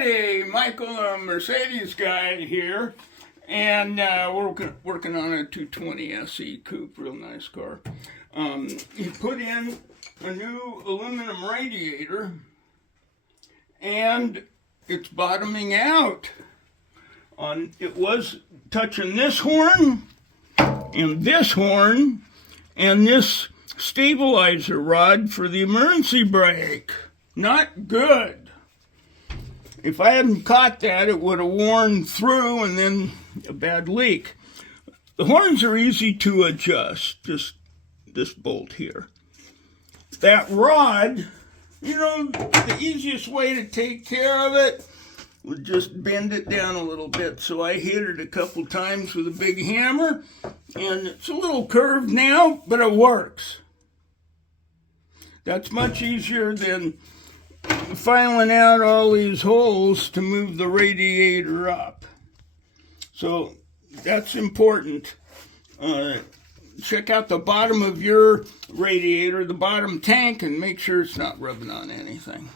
Howdy, Michael, a Mercedes guy here, and we're working on a 220 SE coupe, real nice car. He put in a new aluminum radiator, and it's bottoming out. It was touching this horn, and this stabilizer rod for the emergency brake. Not good. If I hadn't caught that, it would have worn through and then a bad leak. The horns are easy to adjust, just this bolt here. That rod, the easiest way to take care of it would just bend it down a little bit. So I hit it a couple times with a big hammer, and it's a little curved now, but it works. That's much easier than filing out all these holes to move the radiator up. So that's important. Check out the bottom of your radiator, the bottom tank, and make sure it's not rubbing on anything.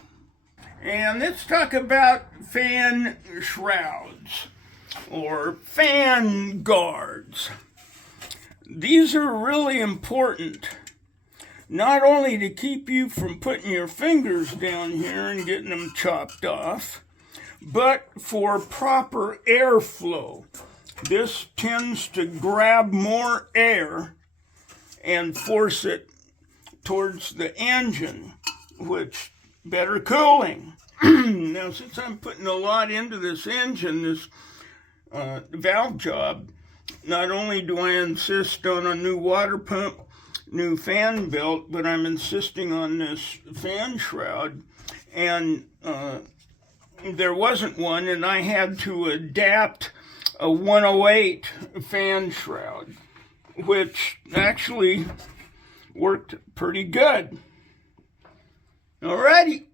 And let's talk about fan shrouds or fan guards. These are really important. Not only to keep you from putting your fingers down here and getting them chopped off, but for proper airflow. This tends to grab more air and force it towards the engine, which better cooling. Now, since I'm putting a lot into this engine, this valve job, not only do I insist on a new water pump, new fan belt, but I'm insisting on this fan shroud, and there wasn't one, and I had to adapt a 108 fan shroud, which actually worked pretty good. Alrighty.